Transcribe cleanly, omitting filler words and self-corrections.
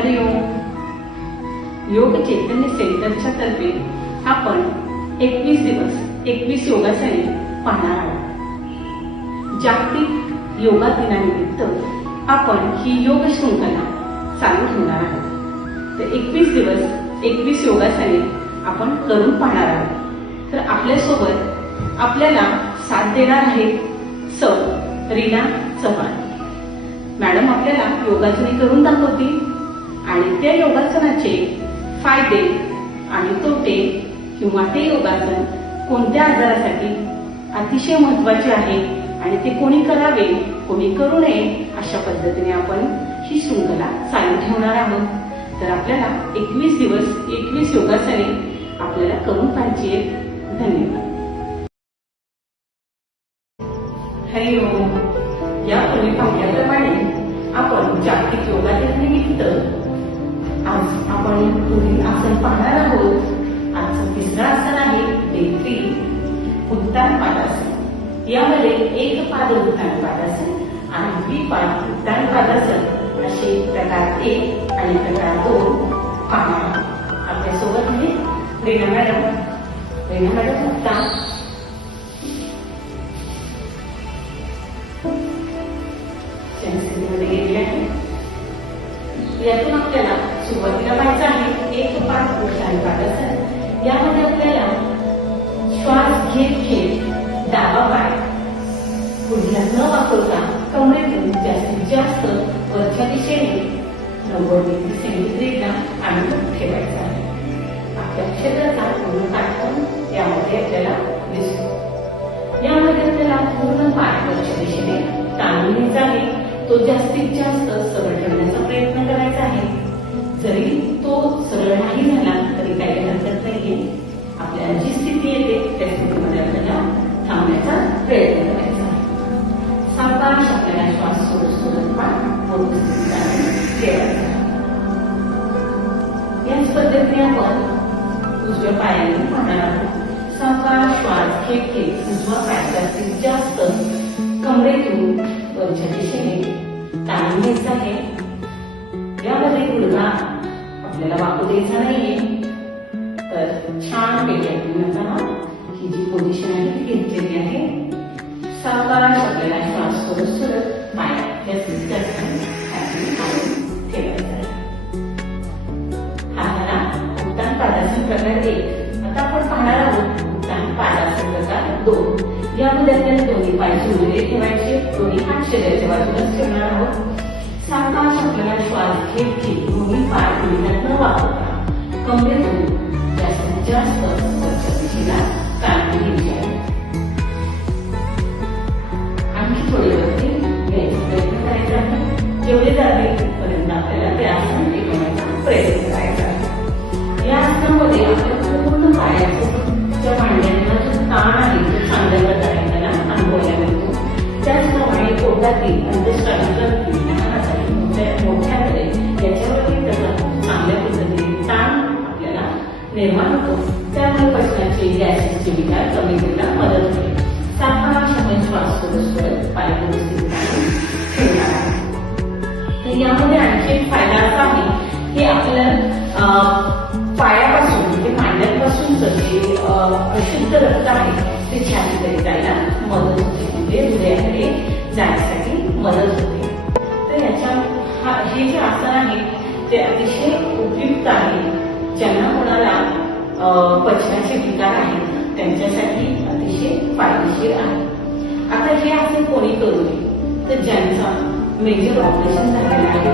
हरिओम. योग चैतन्य सेंटरच्या तर्फे आपण 21 दिवस 21 योगासने पाहणार आहोत. जागतिक योगा दिनानिमित्त आपण ही योग शृंखला चालू ठेवणार आहोत. तर 21 दिवस 21 योगासने आपण करून पाहणार आहोत. तर आपल्यासोबत आपल्याला साथ देणार आहेत सौ रीना चव्हाण मॅडम. आपल्याला योगासने करून दाखवतील आणि त्या योगासनाचे फायदे आणि तोटे किंवा ते योगासन कोणत्या आजारासाठी अतिशय महत्वाचे आहे आणि ते कोणी करावे कोणी करू नये अशा पद्धतीने आपण ही शृंखला चालू ठेवणार आहोत. तर आपल्याला 21 दिवस 21 योगासने आपल्याला करून पाहिजे. धन्यवाद. हरिओम. यापूर्वी पाहिल्याप्रमाणे आपण जागतिक योगा दिनानिमित्त आज आपण पुढील आसन पाहणार आहोत. आजचं तिसरं आसन आहे डे 3 उत्तान पादासन. यामध्ये एक पाद उत्तान पादासन आणि द्विपाद उत्तान पादासन असे प्रकार 1 आणि प्रकार 2 पाहणार आहोत. आपल्यासोबत आहे रीना मॅडम. रीना मॅडम उत्तान मध्ये गेलेली आहे. यातून आपल्याला सुरुवातीला पाहायचं आहे एक पाद उत्तान पादासन. यामध्ये आपल्याला श्वास घेत घेत डावा पाय पुढला न वापरता कमरेतून जास्तीत जास्त वरच्या दिशेने 90 सेंटीग्रेडला आणून ठेवायचा आहे. आपल्या शरीराचा पूर्ण काटकोन यामध्ये आपल्याला दिसतो. यामध्ये आपल्याला पूर्ण पाय वरच्या दिशेने ताणून घ्यायचा आहे. तो जास्तीत जास्त सरळ ठेवण्याचा प्रयत्न करायचा आहे. जरी तो सरळ नाही झाला तरी काही हरकत नाहीये. आपल्याला जी स्थिती येते त्या स्थितीमध्ये आपल्याला थांबण्याचा प्रयत्न करायचा आहे. सावकाश आपल्याला श्वास सोडत सोडत पाय ठेवायचा. याच पद्धतीने आपण उजव्या पायाने पाहणार आहोत. सावकाश श्वास घेत घेत उजवा पाय जास्तीत जास्त कमरेतून वरच्या दिशेने ताणून घ्यायचा आहे. यामध्ये गुडघा आपल्याला वाकू द्यायचा नाहीये. तर छान पेट्या ही जी पोझिशन आहे ती घेतलेली आहे. सावकाश आपल्याला श्वास सोडत सोडत पाय जास्तीत जास्त ठेवायचा आहे. हा झाला उत्तान पादासन प्रकार 1. आता आपण पाहणार आहोत उत्तान पादासन प्रकार 2. यामध्ये आपल्याला दोन्ही पाय जोडलेले ठेवायचे. दोन्ही हात शरीराच्या बाजूलाच ठेवणार आहोत. सावकाश आपल्याला श्वास घेत घेत दोन्ही पाय पुढे न वापरता कमरेतून जास्तीत जास्त वरच्या दिशेला ताणून घ्यायचे आहे. आणखी थोडे वरती घ्यायचा प्रयत्न करायचा आहे. जेवढे जावे पर्यंत आपल्याला ते आसन टिकवण्याचा प्रयत्न करायचा आहे. या आसनामध्ये आपल्या पूर्ण पायाच्या मांड्यांचा जो ताण आहे तो चांगल्या प्रकारे आपल्याला अनुभवायला मिळतो. त्याचप्रमाणे पोटातील अंतःस्रावी मोठ्याकडे याच्यावरती त्याचा चांगल्या पद्धतीने ताण आपल्याला निर्माण होतो. त्यामुळे पचनाचे गॅसेसचे विकार कमी करायला मदत होते. सावकाश आपण श्वास सोडत सोडत पाय व्यवस्थित ठेवणार आहे. तर यामध्ये आणखी एक फायदा असा आहे की आपल्याला पायापासून म्हणजे मांड्यांपासूनच जे अशुद्ध रक्त आहे ते छातीकडे जायला मदत होते. म्हणजे हृदयाकडे जाण्यासाठी मदत होते. तर हे जे आसन आहे ते अतिशय उपयुक्त आहे. ज्यांना कोणाला पचनाचे विकार आहेत त्यांच्यासाठी अतिशय फायदेशीर आहे. आता हे आसन कोणी करू नये तर ज्यांचा मेजर ऑपरेशन झालेलं आहे